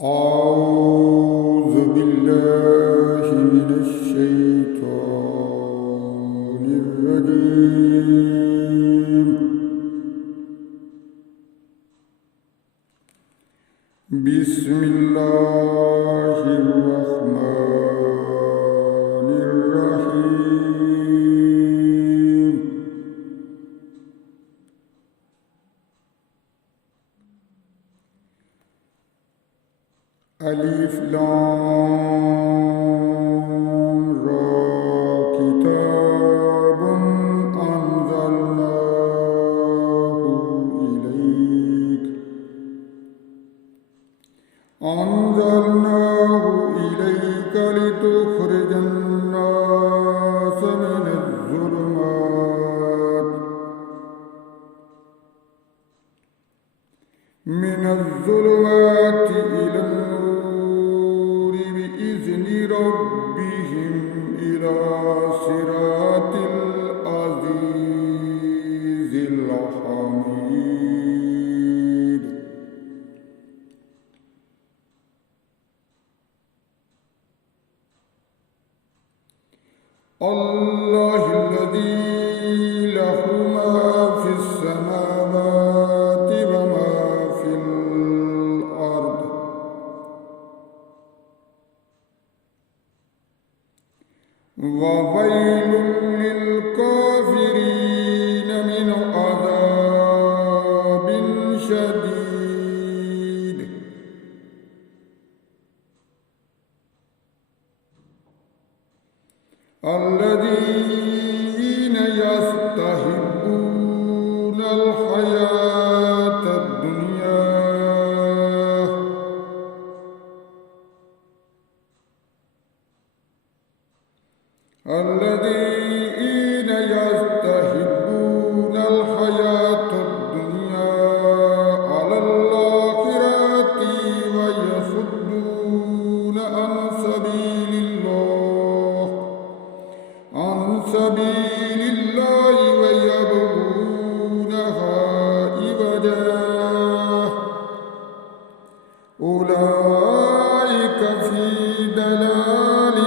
أعوذ بالله من الشيطان الرجيم. بسم الله الرحمن الرحيم. ألف لام را كتاب أنزلناه إليك لتخرج الناس من الظلمات إلى النور بإذن ربهم إلى صراط العزيز الحميد. الله الذي له ما في السماوات وما في الأرض، وويل للكافرين من عذاب شديد. الذين يستحبون الحياة الدنيا على الآخرة ويصدون عن سبيل الله ويبغونها عوجا، أولئك في ضلال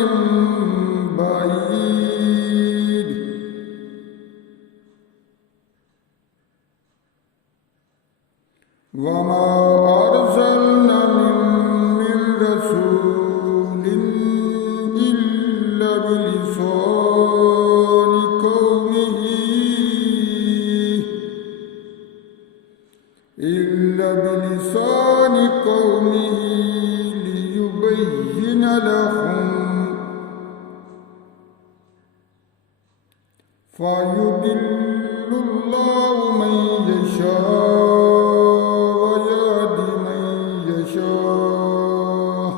بعيد. وما أرسلنا من رسول إلا بلسان قومه ليبين لهم، فيضل الله من يشاء ويهدي من يشاء،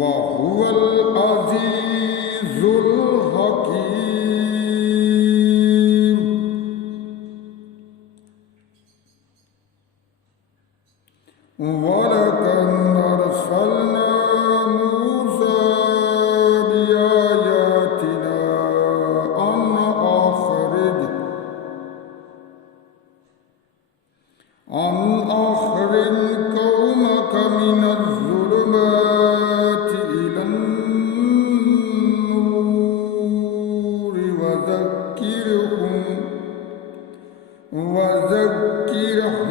وهو العزيز الحكيم. ولقد أرسلنا موسى بآياتنا أن أخرج قومك من الظلمات إلى النور وذكرهم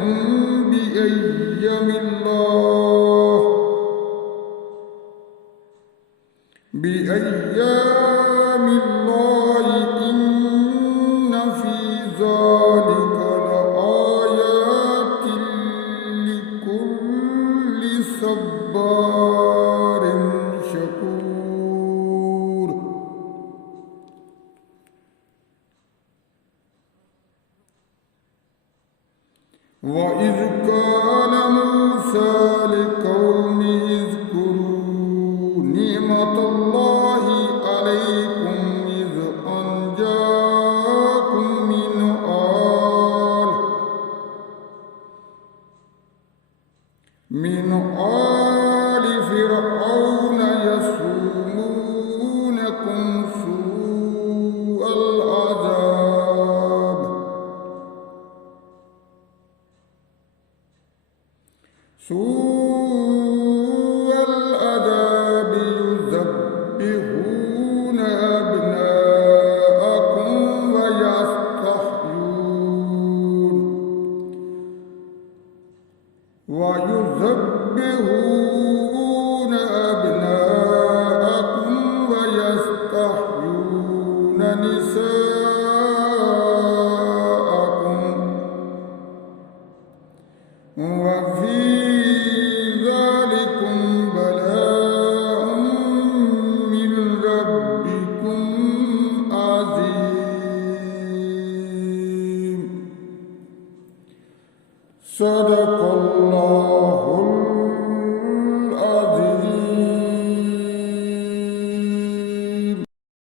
بأيام الله إن في ذلك لآيات لكل صبار شكور. وإذ قال موسى لقومه اذكروا نعمة الله عليكم إذ أنجاكم من آل فرعون يسومونكم سوء العذاب سوء العذاب يذبحون أبناءكم ويذبحون